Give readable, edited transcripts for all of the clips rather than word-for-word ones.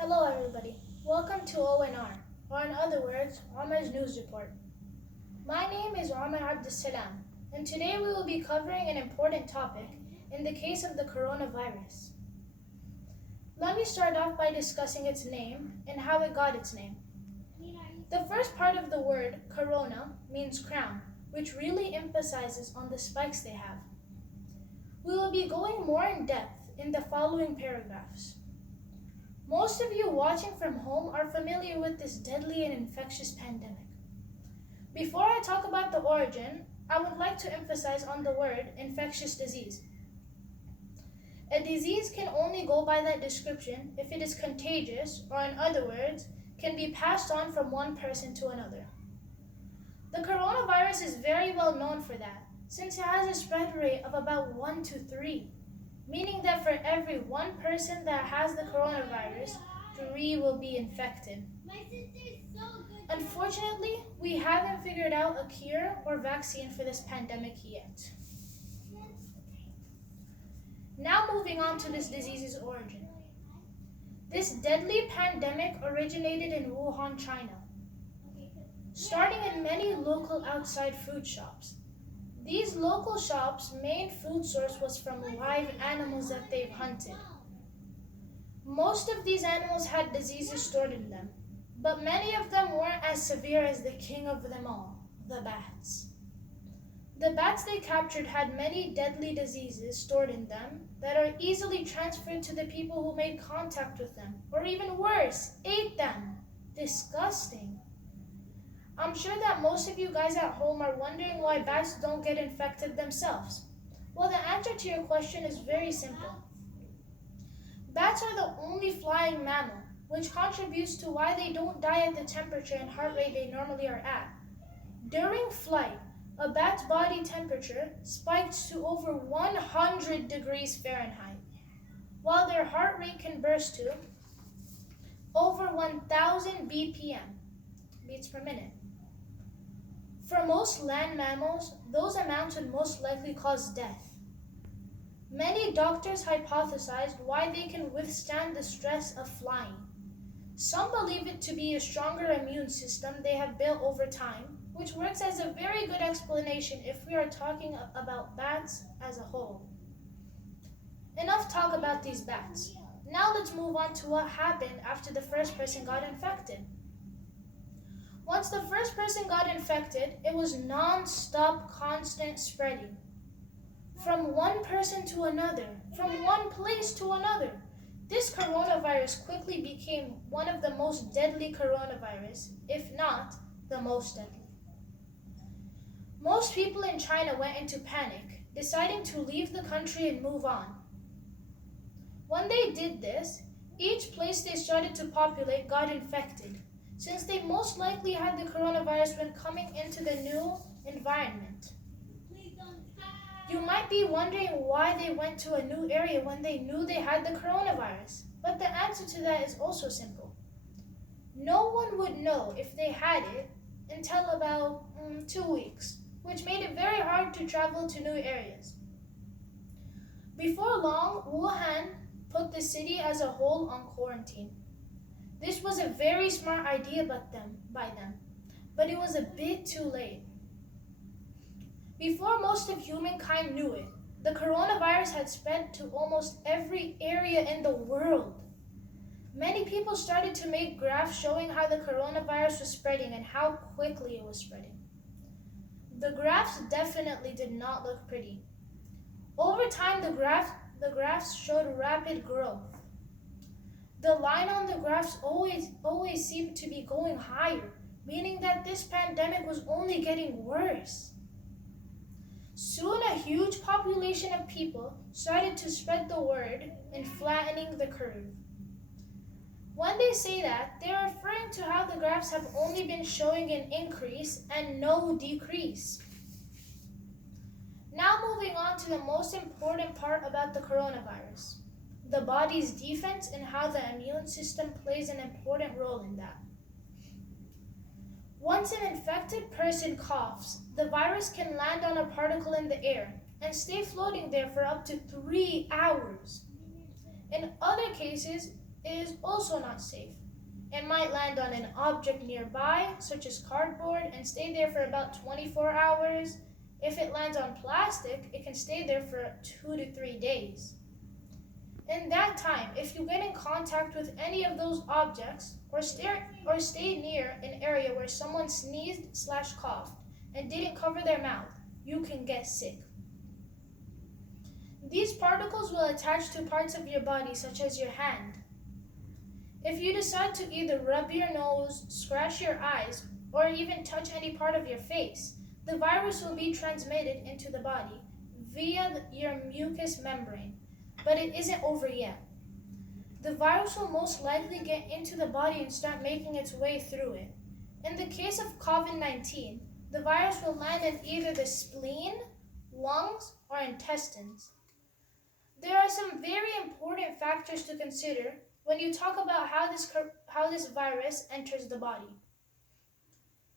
Hello everybody, welcome to ONR, or in other words, Omar's News Report. My name is Omar Abdelsalam, and today we will be covering an important topic in the case of the coronavirus. Let me start off by discussing its name and how it got its name. The first part of the word corona means crown, which really emphasizes on the spikes they have. We will be going more in depth in the following paragraphs. Most of you watching from home are familiar with this deadly and infectious pandemic. Before I talk about the origin, I would like to emphasize on the word infectious disease. A disease can only go by that description if it is contagious, or in other words, can be passed on from one person to another. The coronavirus is very well known for that, since it has a spread rate of about 1 to 3. Meaning that for every one person that has the coronavirus, 3 will be infected. Unfortunately, we haven't figured out a cure or vaccine for this pandemic yet. Now moving on to this disease's origin. This deadly pandemic originated in Wuhan, China, starting in many local outside food shops. These local shops' main food source was from live animals that they've hunted. Most of these animals had diseases stored in them, but many of them weren't as severe as the king of them all, the bats. The bats they captured had many deadly diseases stored in them that are easily transferred to the people who made contact with them, or even worse, ate them. Disgusting. I'm sure that most of you guys at home are wondering why bats don't get infected themselves. Well, the answer to your question is very simple. Bats are the only flying mammal, which contributes to why they don't die at the temperature and heart rate they normally are at. During flight, a bat's body temperature spikes to over 100 degrees Fahrenheit, while their heart rate can burst to over 1,000 BPM, beats per minute. For most land mammals, those amounts would most likely cause death. Many doctors hypothesized why they can withstand the stress of flying. Some believe it to be a stronger immune system they have built over time, which works as a very good explanation if we are talking about bats as a whole. Enough talk about these bats. Now let's move on to what happened after the first person got infected. Once the first person got infected, it was non-stop, constant spreading. From one person to another, from one place to another. This coronavirus quickly became one of the most deadly coronavirus, if not the most deadly. Most people in China went into panic, deciding to leave the country and move on. When they did this, each place they started to populate got infected, since they most likely had the coronavirus when coming into the new environment. You might be wondering why they went to a new area when they knew they had the coronavirus, but the answer to that is also simple. No one would know if they had it until about 2 weeks, which made it very hard to travel to new areas. Before long, Wuhan put the city as a whole on quarantine. This was a very smart idea by them, but it was a bit too late. Before most of humankind knew it, the coronavirus had spread to almost every area in the world. Many people started to make graphs showing how the coronavirus was spreading and how quickly it was spreading. The graphs definitely did not look pretty. Over time, the graphs showed rapid growth. The line on the graphs always seemed to be going higher, meaning that this pandemic was only getting worse. Soon a huge population of people started to spread the word and flattening the curve. When they say that, they are referring to how the graphs have only been showing an increase and no decrease. Now moving on to the most important part about the coronavirus. The body's defense and how the immune system plays an important role in that. Once an infected person coughs, the virus can land on a particle in the air and stay floating there for up to 3 hours. In other cases, is also not safe. It might land on an object nearby, such as cardboard, and stay there for about 24 hours. If it lands on plastic, it can stay there for 2 to 3 days. In that time, if you get in contact with any of those objects or stay near an area where someone sneezed/coughed and didn't cover their mouth, you can get sick. These particles will attach to parts of your body, such as your hand. If you decide to either rub your nose, scratch your eyes, or even touch any part of your face, the virus will be transmitted into the body via your mucous membrane. But it isn't over yet. The virus will most likely get into the body and start making its way through it. In the case of COVID-19, the virus will land in either the spleen, lungs, or intestines. There are some very important factors to consider when you talk about how this virus enters the body.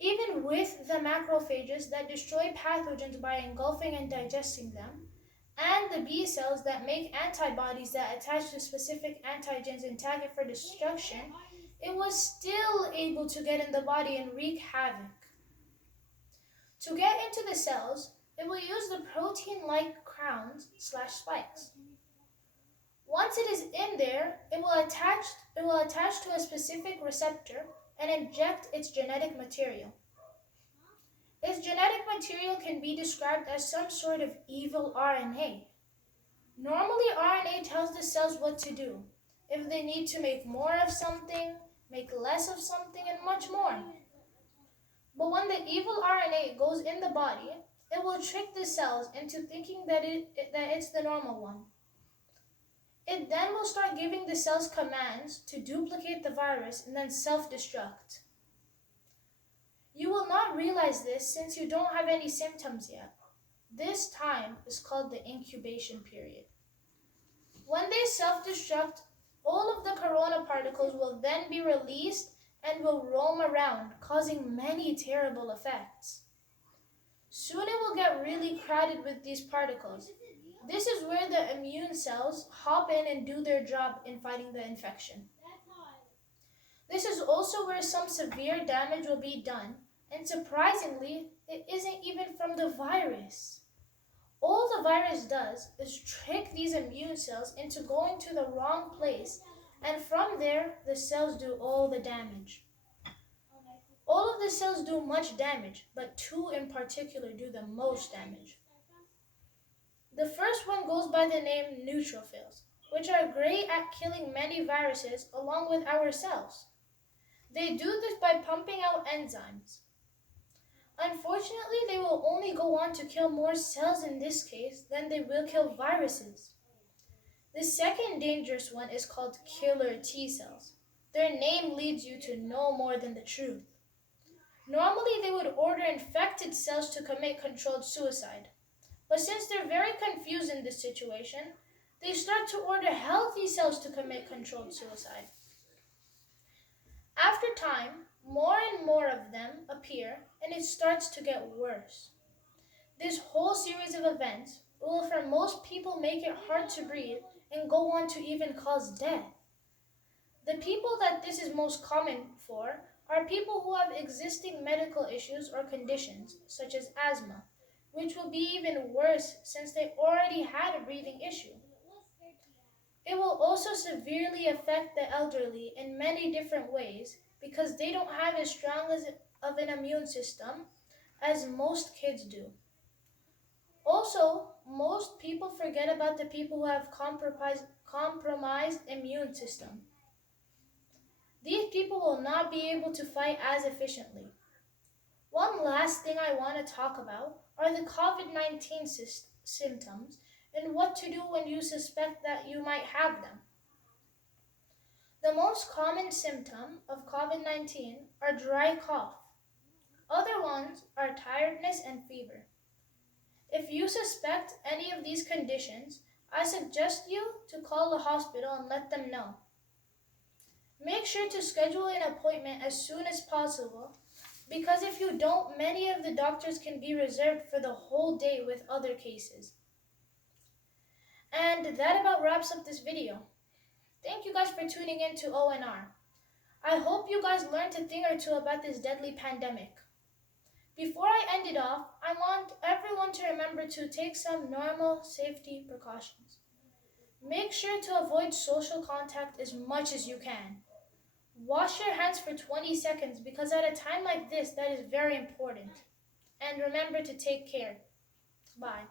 Even with the macrophages that destroy pathogens by engulfing and digesting them, and the B cells that make antibodies that attach to specific antigens and tag it for destruction, it was still able to get in the body and wreak havoc. To get into the cells, it will use the protein-like crowns/spikes. Once it is in there, it will attach to a specific receptor and inject its genetic material. Its genetic material can be described as some sort of evil RNA. Normally, RNA tells the cells what to do, if they need to make more of something, make less of something, and much more. But when the evil RNA goes in the body, it will trick the cells into thinking that it's the normal one. It then will start giving the cells commands to duplicate the virus and then self-destruct. You will not realize this since you don't have any symptoms yet. This time is called the incubation period. When they self-destruct, all of the corona particles will then be released and will roam around, causing many terrible effects. Soon it will get really crowded with these particles. This is where the immune cells hop in and do their job in fighting the infection. This is also where some severe damage will be done, and surprisingly, it isn't even from the virus. All the virus does is trick these immune cells into going to the wrong place, and from there, the cells do all the damage. All of the cells do much damage, but two in particular do the most damage. The first one goes by the name neutrophils, which are great at killing many viruses along with our cells. They do this by pumping out enzymes. Unfortunately, they will only go on to kill more cells in this case than they will kill viruses. The second dangerous one is called killer T cells. Their name leads you to no more than the truth. Normally, they would order infected cells to commit controlled suicide. But since they're very confused in this situation, they start to order healthy cells to commit controlled suicide. After time, more and more of them appear, and it starts to get worse. This whole series of events will for most people make it hard to breathe and go on to even cause death. The people that this is most common for are people who have existing medical issues or conditions, such as asthma, which will be even worse since they already had a breathing issue. It will also severely affect the elderly in many different ways because they don't have as strong of an immune system as most kids do. Also, most people forget about the people who have compromised immune system. These people will not be able to fight as efficiently. One last thing I want to talk about are the COVID-19 symptoms and what to do when you suspect that you might have them. The most common symptom of COVID-19 are dry cough. Other ones are tiredness and fever. If you suspect any of these conditions, I suggest you to call the hospital and let them know. Make sure to schedule an appointment as soon as possible because if you don't, many of the doctors can be reserved for the whole day with other cases. And that about wraps up this video. Thank you guys for tuning in to ONR. I hope you guys learned a thing or two about this deadly pandemic. Before I end it off, I want everyone to remember to take some normal safety precautions. Make sure to avoid social contact as much as you can. Wash your hands for 20 seconds because at a time like this, that is very important. And remember to take care. Bye.